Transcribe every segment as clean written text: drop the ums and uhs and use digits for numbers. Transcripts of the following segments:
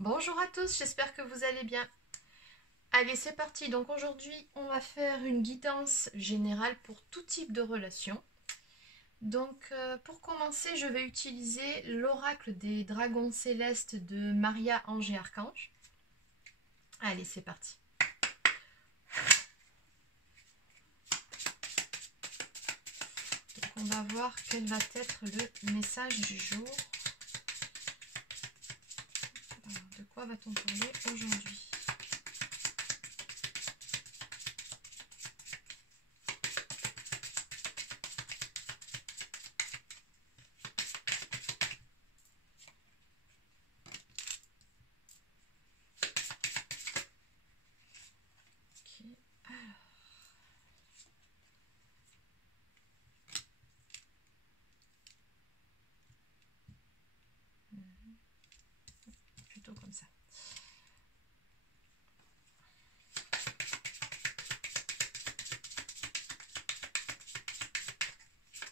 Bonjour à tous, j'espère que vous allez bien. Allez, c'est parti. Donc aujourd'hui, on va faire une guidance générale pour tout type de relation. Donc pour commencer, je vais utiliser l'oracle des dragons célestes de Maria Ange et Archange. Allez, c'est parti. Donc on va voir quel va être le message du jour. Alors, de quoi va-t-on parler aujourd'hui ? Plutôt comme ça.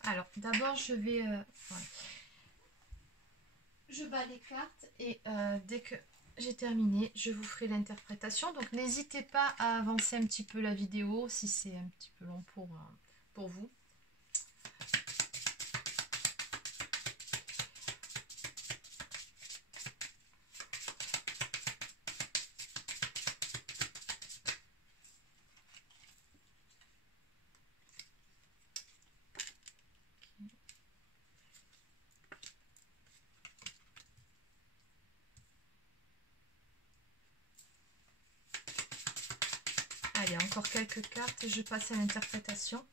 Alors, d'abord, je vais... voilà. Je bats les cartes et dès que j'ai terminé, je vous ferai l'interprétation. Donc, n'hésitez pas à avancer un petit peu la vidéo si c'est un petit peu long pour vous. Allez, encore quelques cartes et je passe à l'interprétation.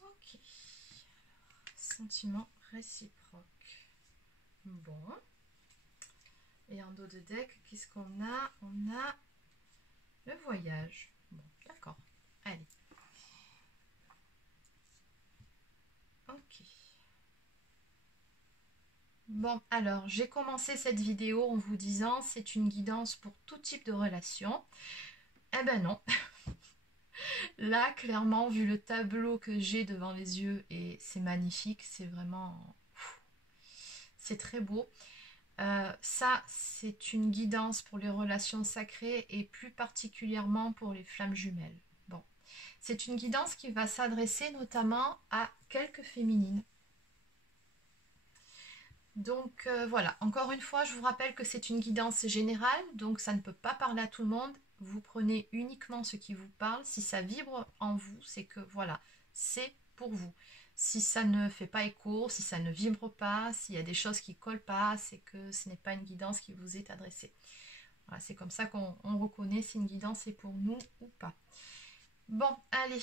Ok. Sentiment réciproque. Bon. Et en dos de deck, qu'est-ce qu'on a? On a le voyage. Bon, d'accord. Allez. Ok. Bon, alors, j'ai commencé cette vidéo en vous disant c'est une guidance pour tout type de relation. Eh ben non. Là, clairement, vu le tableau que j'ai devant les yeux, et c'est magnifique, c'est vraiment... C'est très beau. Ça, c'est une guidance pour les relations sacrées et plus particulièrement pour les flammes jumelles. Bon, c'est une guidance qui va s'adresser notamment à quelques féminines. Donc voilà, encore une fois, je vous rappelle que c'est une guidance générale, donc ça ne peut pas parler à tout le monde. Vous prenez uniquement ce qui vous parle. Si ça vibre en vous, c'est que voilà, c'est pour vous. Si ça ne fait pas écho, si ça ne vibre pas, s'il y a des choses qui ne collent pas, c'est que ce n'est pas une guidance qui vous est adressée. Voilà, c'est comme ça qu'on reconnaît si une guidance est pour nous ou pas. Bon, allez.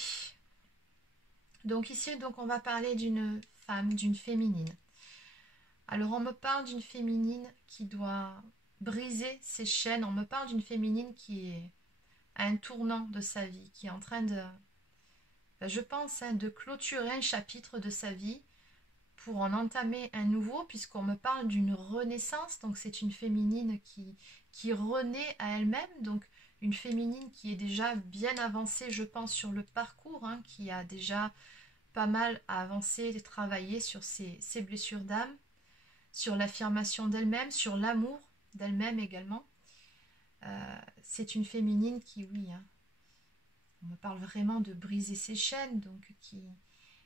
Donc ici, on va parler d'une femme, d'une féminine. Alors on me parle d'une féminine qui doit briser ses chaînes, on me parle d'une féminine qui est à un tournant de sa vie, qui est en train de, je pense, de clôturer un chapitre de sa vie pour en entamer un nouveau, puisqu'on me parle d'une renaissance, donc c'est une féminine qui renaît à elle-même, donc une féminine qui est déjà bien avancée, je pense, sur le parcours, hein, qui a déjà pas mal avancé et travaillé sur ses blessures d'âme, sur l'affirmation d'elle-même, sur l'amour d'elle-même également. C'est une féminine qui, oui, hein, on me parle vraiment de briser ses chaînes, donc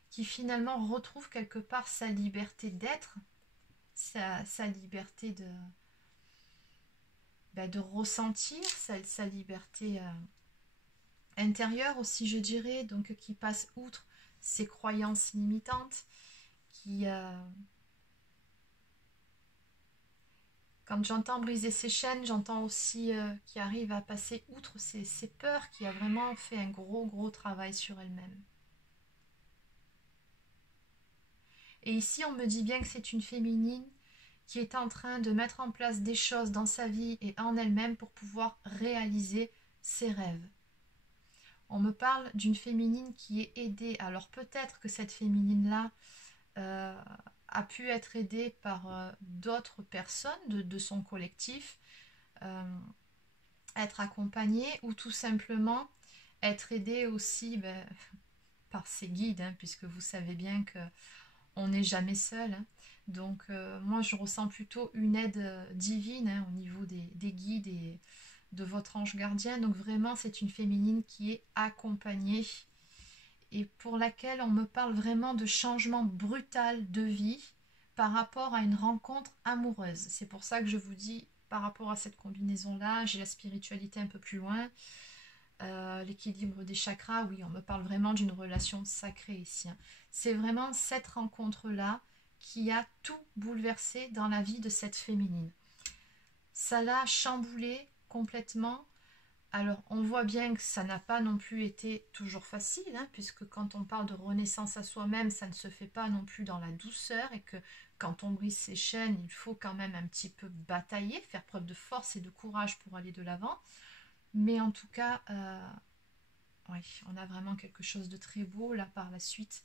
qui finalement retrouve quelque part sa liberté d'être, sa liberté de ressentir, sa liberté intérieure aussi, je dirais, donc qui passe outre ses croyances limitantes, qui... quand j'entends briser ses chaînes, j'entends aussi qui arrive à passer outre ses peurs, qui a vraiment fait un gros travail sur elle-même. Et ici, on me dit bien que c'est une féminine qui est en train de mettre en place des choses dans sa vie et en elle-même pour pouvoir réaliser ses rêves. On me parle d'une féminine qui est aidée. Alors peut-être que cette féminine-là a pu être aidée par d'autres personnes de son collectif, être accompagnée ou tout simplement être aidée aussi par ses guides, hein, puisque vous savez bien que on n'est jamais seul. Hein. Donc moi je ressens plutôt une aide divine hein, au niveau des guides et de votre ange gardien. Donc vraiment c'est une féminine qui est accompagnée et pour laquelle on me parle vraiment de changement brutal de vie par rapport à une rencontre amoureuse. C'est pour ça que je vous dis, par rapport à cette combinaison-là, j'ai la spiritualité un peu plus loin, l'équilibre des chakras, oui, on me parle vraiment d'une relation sacrée ici. Hein. C'est vraiment cette rencontre-là qui a tout bouleversé dans la vie de cette féminine. Ça l'a chamboulée complètement. Alors, on voit bien que ça n'a pas non plus été toujours facile, hein, puisque quand on parle de renaissance à soi-même, ça ne se fait pas non plus dans la douceur, et que quand on brise ses chaînes, il faut quand même un petit peu batailler, faire preuve de force et de courage pour aller de l'avant. Mais en tout cas, ouais, on a vraiment quelque chose de très beau là par la suite.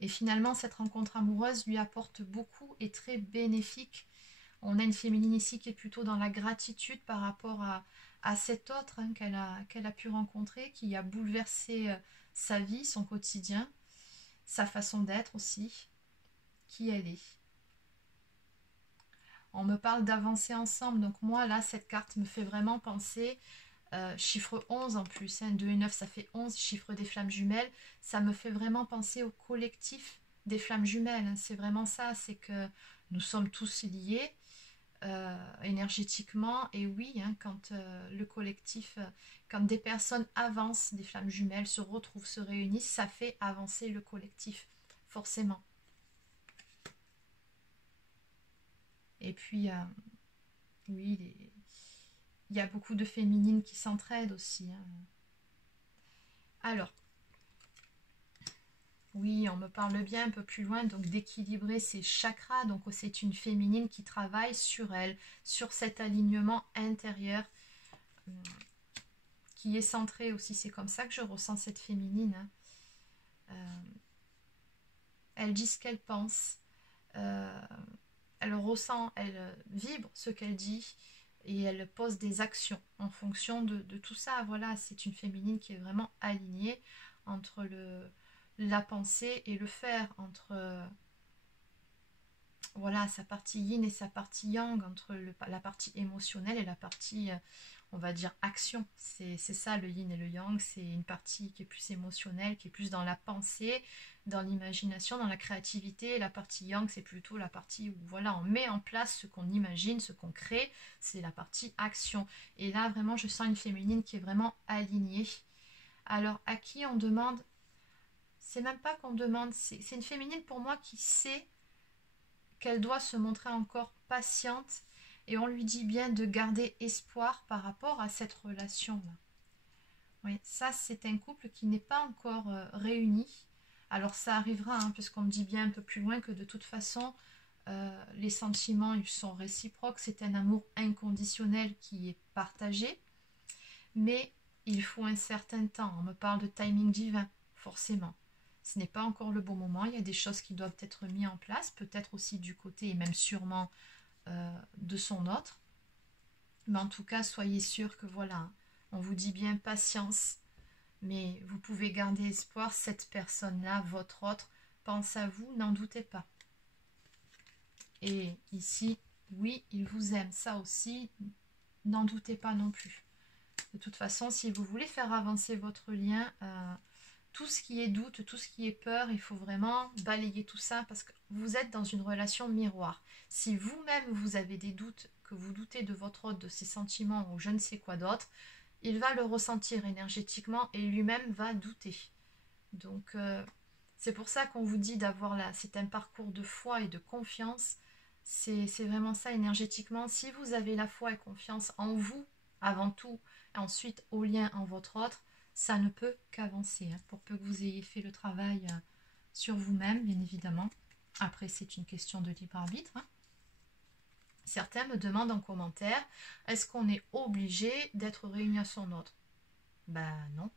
Et finalement, cette rencontre amoureuse lui apporte beaucoup et très bénéfique. On a une féminine ici qui est plutôt dans la gratitude par rapport à cet autre hein, qu'elle a pu rencontrer, qui a bouleversé sa vie, son quotidien, sa façon d'être aussi, qui elle est. On me parle d'avancer ensemble, donc moi là, cette carte me fait vraiment penser, chiffre 11 en plus, hein, 2 et 9 ça fait 11, chiffre des flammes jumelles, ça me fait vraiment penser au collectif des flammes jumelles, hein, c'est vraiment ça, c'est que nous sommes tous liés, énergétiquement et oui hein, quand le collectif quand des personnes avancent, des flammes jumelles se retrouvent, se réunissent, ça fait avancer le collectif forcément. Et puis oui il y a beaucoup de féminines qui s'entraident aussi hein. Alors oui, on me parle bien un peu plus loin, donc d'équilibrer ses chakras. Donc c'est une féminine qui travaille sur elle, sur cet alignement intérieur qui est centré aussi. C'est comme ça que je ressens cette féminine. Hein. Elle dit ce qu'elle pense. Elle ressent, elle vibre ce qu'elle dit et elle pose des actions en fonction de tout ça. Voilà, c'est une féminine qui est vraiment alignée entre la pensée et le faire, entre voilà, sa partie yin et sa partie yang, entre la partie émotionnelle et la partie, on va dire, action. C'est ça le yin et le yang, c'est une partie qui est plus émotionnelle, qui est plus dans la pensée, dans l'imagination, dans la créativité. La partie yang, c'est plutôt la partie où voilà, on met en place ce qu'on imagine, ce qu'on crée, c'est la partie action. Et là, vraiment, je sens une féminine qui est vraiment alignée. Alors, à qui on demande? C'est même pas qu'on demande, c'est une féminine pour moi qui sait qu'elle doit se montrer encore patiente et on lui dit bien de garder espoir par rapport à cette relation-là. Oui, ça c'est un couple qui n'est pas encore réuni. Alors ça arrivera, hein, puisqu'on me dit bien un peu plus loin que de toute façon, les sentiments ils sont réciproques, c'est un amour inconditionnel qui est partagé, mais il faut un certain temps. On me parle de timing divin, forcément. Ce n'est pas encore le bon moment, il y a des choses qui doivent être mises en place, peut-être aussi du côté et même sûrement de son autre. Mais en tout cas, soyez sûr que voilà, on vous dit bien patience, mais vous pouvez garder espoir, cette personne-là, votre autre, pense à vous, n'en doutez pas. Et ici, oui, il vous aime, ça aussi, n'en doutez pas non plus. De toute façon, si vous voulez faire avancer votre lien, tout ce qui est doute, tout ce qui est peur, il faut vraiment balayer tout ça parce que vous êtes dans une relation miroir. Si vous-même vous avez des doutes, que vous doutez de votre autre, de ses sentiments ou je ne sais quoi d'autre, il va le ressentir énergétiquement et lui-même va douter. Donc c'est pour ça qu'on vous dit d'avoir là, c'est un parcours de foi et de confiance. C'est vraiment ça énergétiquement. Si vous avez la foi et confiance en vous avant tout, et ensuite au lien en votre autre, ça ne peut qu'avancer, hein, pour peu que vous ayez fait le travail sur vous-même, bien évidemment. Après, c'est une question de libre arbitre. Hein. Certains me demandent en commentaire, est-ce qu'on est obligé d'être réunis à son autre? Ben non.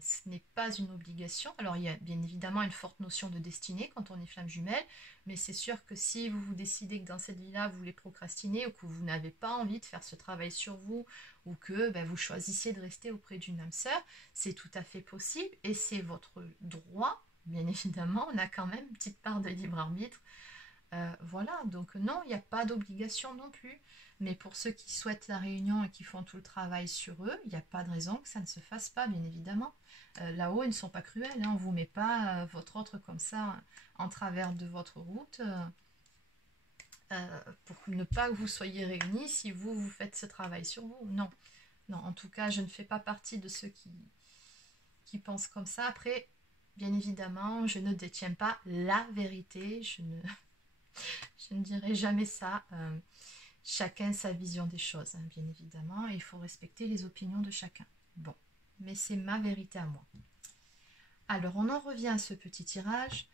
Ce n'est pas une obligation. Alors, il y a bien évidemment une forte notion de destinée quand on est flamme jumelle, mais c'est sûr que si vous vous décidez que dans cette vie-là, vous voulez procrastiner ou que vous n'avez pas envie de faire ce travail sur vous ou que vous choisissiez de rester auprès d'une âme sœur, c'est tout à fait possible et c'est votre droit. Bien évidemment, on a quand même une petite part de libre arbitre. Voilà, donc non, il n'y a pas d'obligation non plus. Mais pour ceux qui souhaitent la réunion et qui font tout le travail sur eux, il n'y a pas de raison que ça ne se fasse pas, bien évidemment. Là-haut, ils ne sont pas cruels, hein, on ne vous met pas votre autre comme ça en travers de votre route pour ne pas que vous soyez réunis si vous faites ce travail sur vous. Non, non, en tout cas, je ne fais pas partie de ceux qui pensent comme ça. Après, bien évidemment, je ne détiens pas la vérité, je ne dirai jamais ça. Chacun sa vision des choses, hein, bien évidemment, et il faut respecter les opinions de chacun. Bon, mais c'est ma vérité à moi. Alors, on en revient à ce petit tirage.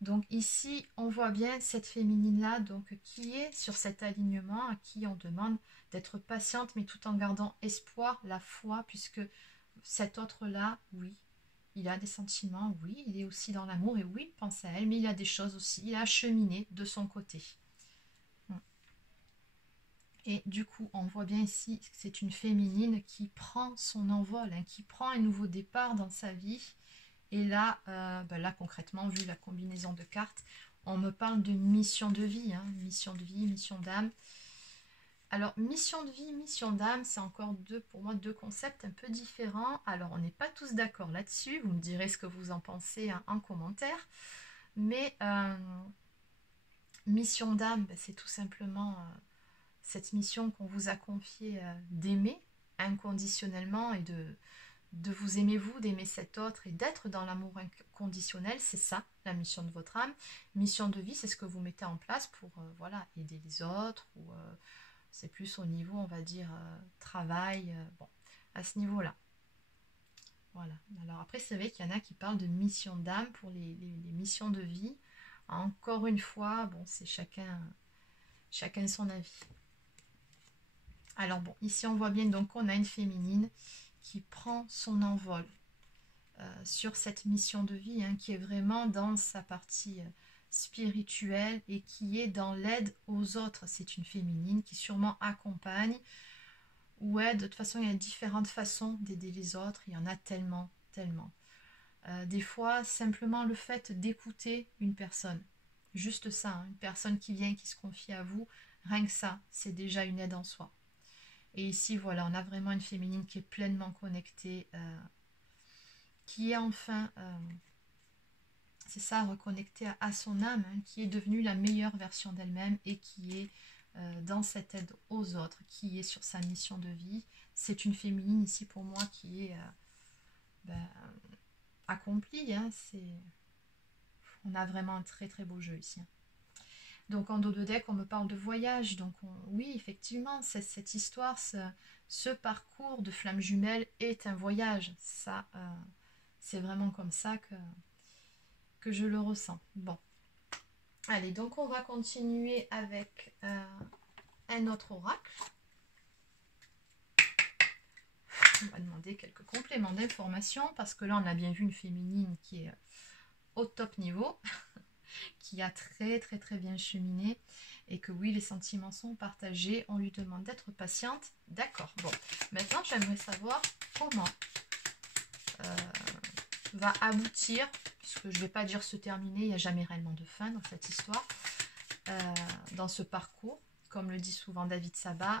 Donc ici, on voit bien cette féminine-là, donc qui est sur cet alignement, à qui on demande d'être patiente, mais tout en gardant espoir, la foi, puisque cet autre-là, oui, il a des sentiments, oui, il est aussi dans l'amour, et oui, il pense à elle, mais il a des choses aussi, il a cheminé de son côté. Et du coup, on voit bien ici que c'est une féminine qui prend son envol, hein, qui prend un nouveau départ dans sa vie. Et là, là concrètement, vu la combinaison de cartes, on me parle de mission de vie, hein, mission de vie, mission d'âme. Alors, mission de vie, mission d'âme, c'est encore pour moi deux concepts un peu différents. Alors, on n'est pas tous d'accord là-dessus. Vous me direz ce que vous en pensez, hein, en commentaire. Mais mission d'âme, c'est tout simplement cette mission qu'on vous a confiée d'aimer inconditionnellement et de vous aimer vous, d'aimer cet autre et d'être dans l'amour inconditionnel, c'est ça la mission de votre âme. Mission de vie, c'est ce que vous mettez en place pour voilà, aider les autres, ou c'est plus au niveau, on va dire, travail, bon, à ce niveau-là. Voilà. Alors après, c'est vrai qu'il y en a qui parlent de mission d'âme pour les missions de vie. Encore une fois, bon, c'est chacun son avis. Alors bon, ici on voit bien donc qu'on a une féminine qui prend son envol sur cette mission de vie, hein, qui est vraiment dans sa partie spirituelle et qui est dans l'aide aux autres. C'est une féminine qui sûrement accompagne ou aide. De toute façon, il y a différentes façons d'aider les autres. Il y en a tellement, tellement. Des fois, simplement le fait d'écouter une personne. Juste ça, hein, une personne qui vient, qui se confie à vous, rien que ça, c'est déjà une aide en soi. Et ici, voilà, on a vraiment une féminine qui est pleinement connectée, qui est enfin, c'est ça, reconnectée à son âme, hein, qui est devenue la meilleure version d'elle-même et qui est dans cette aide aux autres, qui est sur sa mission de vie. C'est une féminine ici pour moi qui est accomplie. Hein, on a vraiment un très très beau jeu ici. Hein. Donc en dos de deck, on me parle de voyage. Donc oui, effectivement, cette histoire, ce parcours de flamme jumelle est un voyage. Ça, c'est vraiment comme ça que je le ressens. Bon. Allez, donc on va continuer avec un autre oracle. On va demander quelques compléments d'information parce que là, on a bien vu une féminine qui est au top niveau. Qui a très très très bien cheminé et que oui, les sentiments sont partagés. On lui demande d'être patiente. D'accord. Bon, maintenant j'aimerais savoir comment va aboutir, puisque je ne vais pas dire se terminer, il n'y a jamais réellement de fin dans cette histoire, dans ce parcours, comme le dit souvent David Sabat.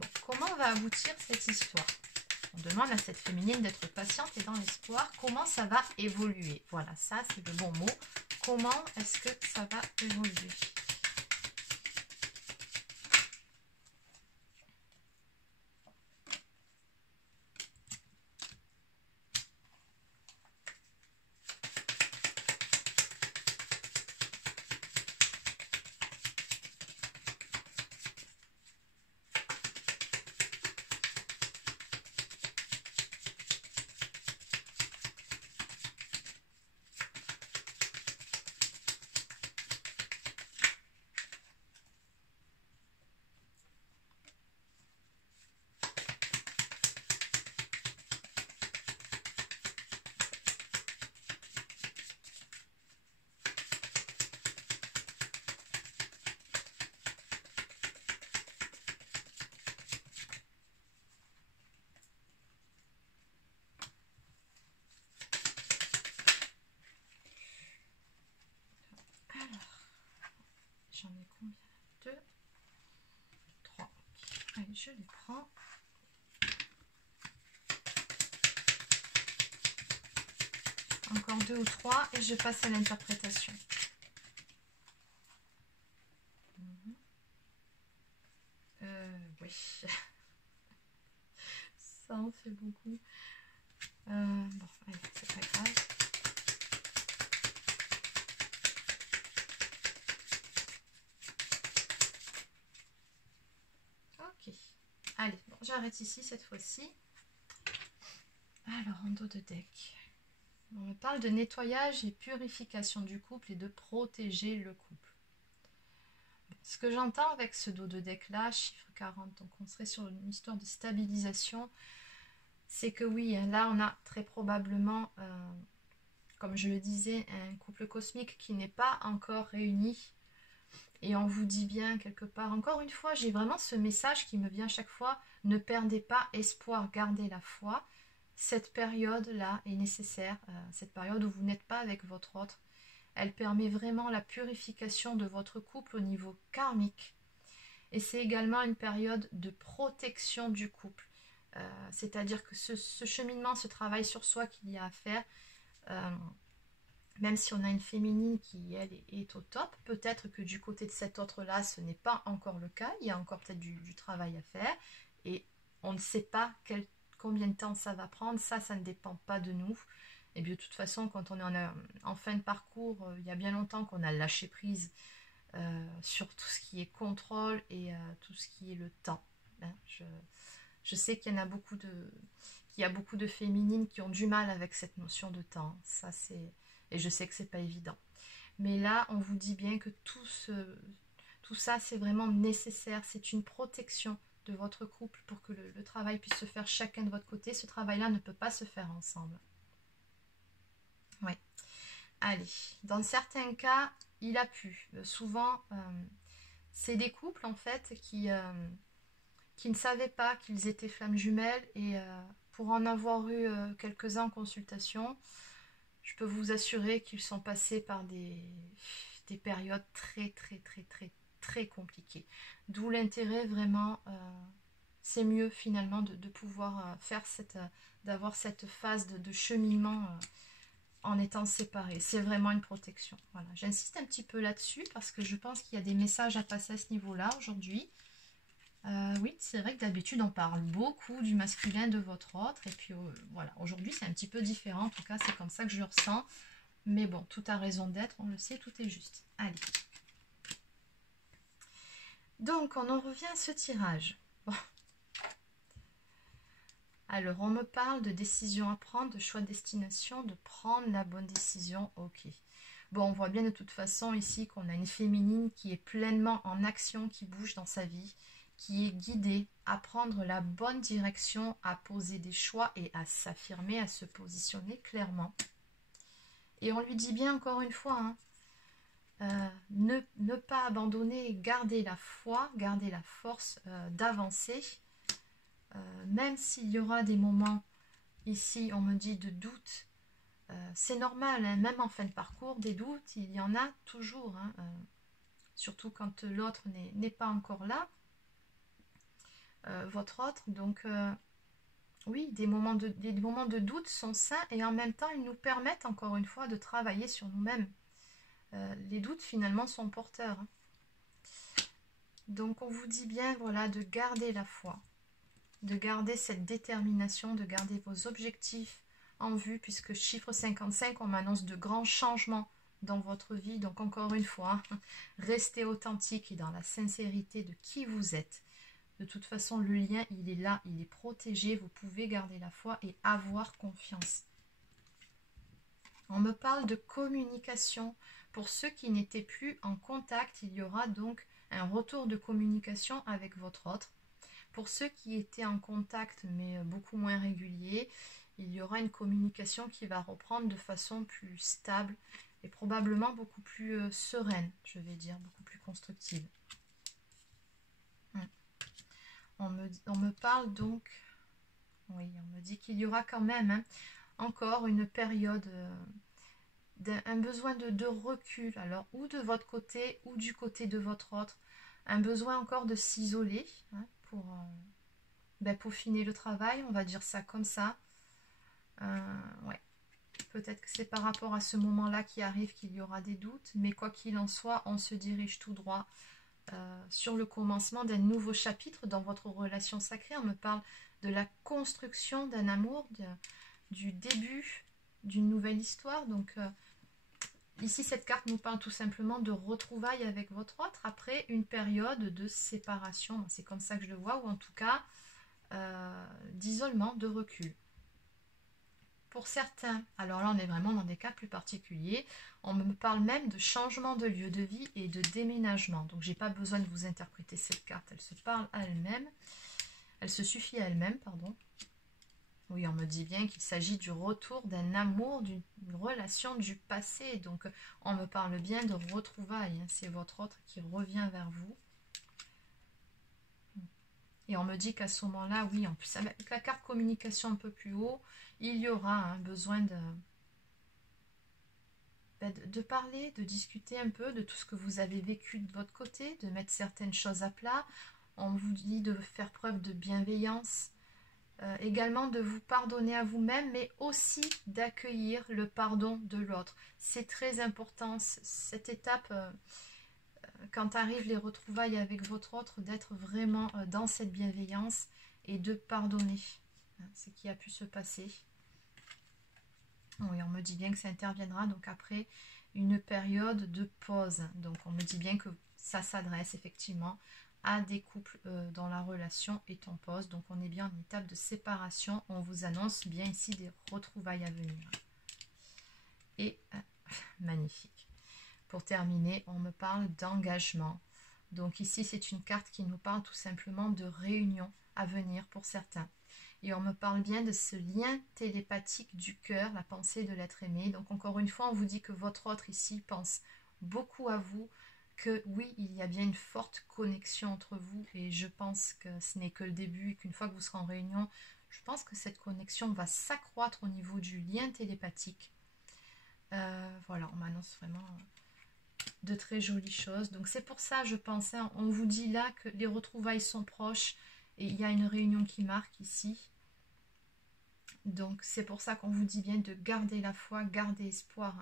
Bon, comment va aboutir cette histoire? On demande à cette féminine d'être patiente et dans l'espoir. Comment ça va évoluer? Voilà, ça c'est le bon mot. Comment est-ce que ça va évoluer? J'en ai combien? 2, 3. Allez, je les prends. Encore 2 ou 3 et je passe à l'interprétation. Oui. Ça en fait beaucoup. Bon, allez, c'est pas grave. Ok. Allez, bon, j'arrête ici cette fois-ci. Alors, en dos de deck. On me parle de nettoyage et purification du couple et de protéger le couple. Ce que j'entends avec ce dos de deck là, chiffre 40, donc on serait sur une histoire de stabilisation, c'est que oui, là on a très probablement, comme je le disais, un couple cosmique qui n'est pas encore réuni. Et on vous dit bien quelque part, encore une fois, j'ai vraiment ce message qui me vient chaque fois, ne perdez pas espoir, gardez la foi. Cette période-là est nécessaire, cette période où vous n'êtes pas avec votre autre. Elle permet vraiment la purification de votre couple au niveau karmique. Et c'est également une période de protection du couple. C'est-à-dire que ce cheminement, ce travail sur soi qu'il y a à faire, même si on a une féminine qui, elle, est au top, peut-être que du côté de cet autre-là, ce n'est pas encore le cas. Il y a encore peut-être du travail à faire. Et on ne sait pas combien de temps ça va prendre. Ça ne dépend pas de nous. Et bien de toute façon, quand on est en fin de parcours, il y a bien longtemps qu'on a lâché prise sur tout ce qui est contrôle et tout ce qui est le temps. Hein. Je sais qu'il y a beaucoup de féminines qui ont du mal avec cette notion de temps. Ça, et je sais que c'est pas évident. Mais là, on vous dit bien que tout ça, c'est vraiment nécessaire. C'est une protection de votre couple pour que le travail puisse se faire chacun de votre côté. Ce travail-là ne peut pas se faire ensemble. Oui. Allez, dans certains cas, il a pu. Souvent, c'est des couples en fait qui ne savaient pas qu'ils étaient flammes jumelles et pour en avoir eu quelques-uns en consultation, je peux vous assurer qu'ils sont passés par des périodes très compliquées. D'où l'intérêt vraiment, c'est mieux finalement de pouvoir d'avoir cette phase de cheminement en étant séparés. C'est vraiment une protection. Voilà, j'insiste un petit peu là-dessus parce que je pense qu'il y a des messages à passer à ce niveau-là aujourd'hui. Oui, c'est vrai que d'habitude on parle beaucoup du masculin de votre autre et puis voilà, aujourd'hui c'est un petit peu différent, en tout cas c'est comme ça que je le ressens, mais bon, tout a raison d'être, on le sait, tout est juste. Allez, donc on en revient à ce tirage. Bon. Alors on me parle de décision à prendre, de choix de destination, de prendre la bonne décision, ok. Bon, on voit bien de toute façon ici qu'on a une féminine qui est pleinement en action, qui bouge dans sa vie, qui est guidée à prendre la bonne direction, à poser des choix et à s'affirmer, à se positionner clairement. Et on lui dit bien encore une fois, hein, ne pas abandonner, garder la foi, garder la force d'avancer, même s'il y aura des moments, ici on me dit de doute, c'est normal, hein, même en fin de parcours, des doutes, il y en a toujours, hein, surtout quand l'autre n'est pas encore là. Votre autre, donc Oui, des moments de doute sont sains et en même temps, ils nous permettent encore une fois de travailler sur nous-mêmes. Les doutes finalement sont porteurs, hein. Donc on vous dit bien voilà, de garder la foi, de garder cette détermination, de garder vos objectifs en vue, puisque chiffre 55, on m'annonce de grands changements dans votre vie. Donc encore une fois, restez authentique et dans la sincérité de qui vous êtes. De toute façon, le lien, il est là, il est protégé. Vous pouvez garder la foi et avoir confiance. On me parle de communication. Pour ceux qui n'étaient plus en contact, il y aura donc un retour de communication avec votre autre. Pour ceux qui étaient en contact, mais beaucoup moins régulier, il y aura une communication qui va reprendre de façon plus stable et probablement beaucoup plus sereine, je vais dire, beaucoup plus constructive. On me parle donc, oui, on me dit qu'il y aura quand même encore une période, un besoin de recul, alors ou de votre côté ou du côté de votre autre, un besoin encore de s'isoler pour peaufiner le travail, on va dire ça comme ça. Ouais. Peut-être que c'est par rapport à ce moment-là qui arrive qu'il y aura des doutes, mais quoi qu'il en soit, on se dirige tout droit sur le commencement d'un nouveau chapitre dans votre relation sacrée. On me parle de la construction d'un amour, du début d'une nouvelle histoire. Donc ici, cette carte nous parle tout simplement de retrouvailles avec votre autre après une période de séparation. C'est comme ça que je le vois, ou en tout cas d'isolement, de recul. Pour certains, alors là on est vraiment dans des cas plus particuliers, on me parle même de changement de lieu de vie et de déménagement. Donc j'ai pas besoin de vous interpréter cette carte, elle se parle à elle-même, elle se suffit à elle-même, pardon. Oui, on me dit bien qu'il s'agit du retour d'un amour, d'une relation du passé. Donc on me parle bien de retrouvailles, c'est votre autre qui revient vers vous. Et on me dit qu'à ce moment-là, oui, en plus avec la carte communication un peu plus haut, il y aura un besoin de parler, de discuter un peu de tout ce que vous avez vécu de votre côté, de mettre certaines choses à plat. On vous dit de faire preuve de bienveillance, également de vous pardonner à vous-même, mais aussi d'accueillir le pardon de l'autre. C'est très important, cette étape, quand arrivent les retrouvailles avec votre autre, d'être vraiment dans cette bienveillance et de pardonner ce qui a pu se passer. Oui, on me dit bien que ça interviendra donc après une période de pause. Donc on me dit bien que ça s'adresse effectivement à des couples dont la relation est en pause. Donc on est bien en étape de séparation. On vous annonce bien ici des retrouvailles à venir. Et magnifique. Pour terminer, on me parle d'engagement. Donc ici, c'est une carte qui nous parle tout simplement de réunion à venir pour certains. Et on me parle bien de ce lien télépathique du cœur, la pensée de l'être aimé. Donc encore une fois, on vous dit que votre autre ici pense beaucoup à vous, que oui, il y a bien une forte connexion entre vous. Et je pense que ce n'est que le début et qu'une fois que vous serez en réunion, je pense que cette connexion va s'accroître au niveau du lien télépathique. Voilà, on m'annonce vraiment de très jolies choses. Donc c'est pour ça, je pensais, on vous dit là que les retrouvailles sont proches et il y a une réunion qui marque ici. Donc c'est pour ça qu'on vous dit bien de garder la foi, garder espoir,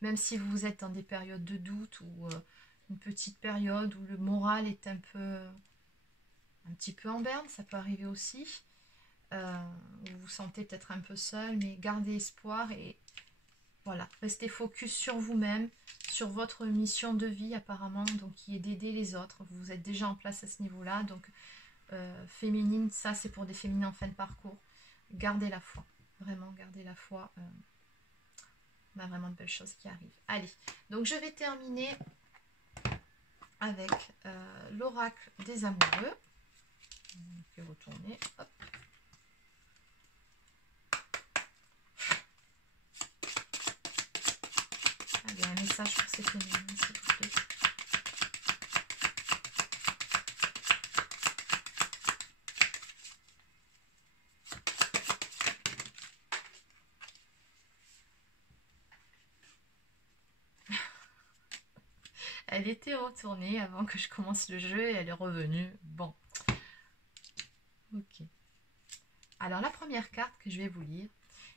même si vous êtes dans des périodes de doute ou une petite période où le moral est un petit peu en berne, ça peut arriver aussi. Vous vous sentez peut-être un peu seul, mais gardez espoir et voilà, restez focus sur vous-même, sur votre mission de vie apparemment, donc qui est d'aider les autres. Vous êtes déjà en place à ce niveau-là, donc féminine, ça c'est pour des féminines en fin de parcours. Gardez la foi, vraiment gardez la foi. On a vraiment de belles choses qui arrivent. Allez, donc je vais terminer avec l'oracle des amoureux. Je vais retourner, hop. Il y a un message pour ces féminines, s'il vous plaît. Elle était retournée avant que je commence le jeu et elle est revenue. Bon. Ok. Alors la première carte que je vais vous lire,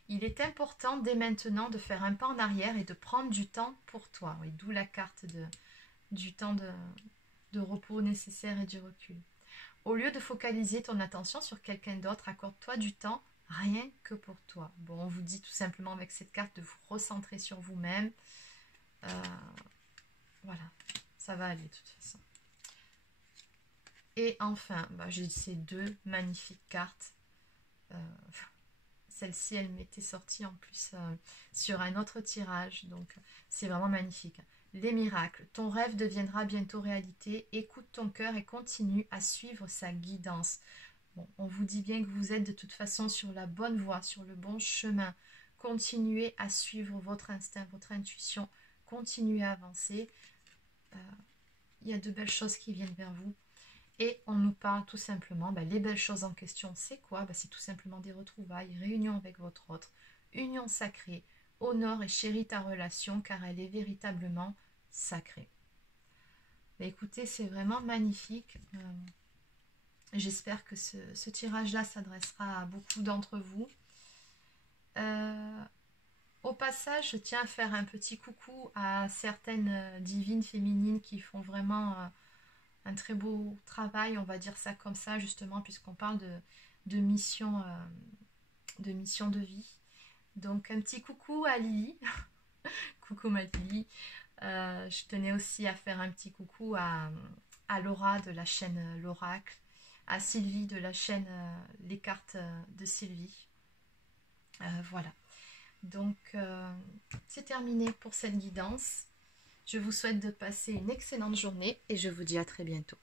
il est important dès maintenant de faire un pas en arrière et de prendre du temps pour toi. Oui, d'où la carte du temps de repos nécessaire et du recul. Au lieu de focaliser ton attention sur quelqu'un d'autre, accorde-toi du temps rien que pour toi. Bon, on vous dit tout simplement avec cette carte de vous recentrer sur vous-même. Voilà, ça va aller de toute façon. Et enfin, j'ai ces deux magnifiques cartes. Celle-ci, elle m'était sortie en plus sur un autre tirage, donc c'est vraiment magnifique. Les miracles, ton rêve deviendra bientôt réalité, écoute ton cœur et continue à suivre sa guidance. Bon, on vous dit bien que vous êtes de toute façon sur la bonne voie, sur le bon chemin. Continuez à suivre votre instinct, votre intuition, continuez à avancer. Il y a de belles choses qui viennent vers vous. Et on nous parle tout simplement, les belles choses en question, c'est quoi? C'est tout simplement des retrouvailles, réunion avec votre autre, union sacrée, honore et chéris ta relation car elle est véritablement sacrée. Écoutez, c'est vraiment magnifique. J'espère que ce tirage-là s'adressera à beaucoup d'entre vous. Au passage, je tiens à faire un petit coucou à certaines divines féminines qui font vraiment un très beau travail, on va dire ça comme ça, justement, puisqu'on parle de mission de vie. Donc, un petit coucou à Lily. Coucou ma Lily. Je tenais aussi à faire un petit coucou à Laura de la chaîne L'Oracle, à Sylvie de la chaîne Les Cartes de Sylvie. Voilà. Donc, c'est terminé pour cette guidance. Je vous souhaite de passer une excellente journée et je vous dis à très bientôt.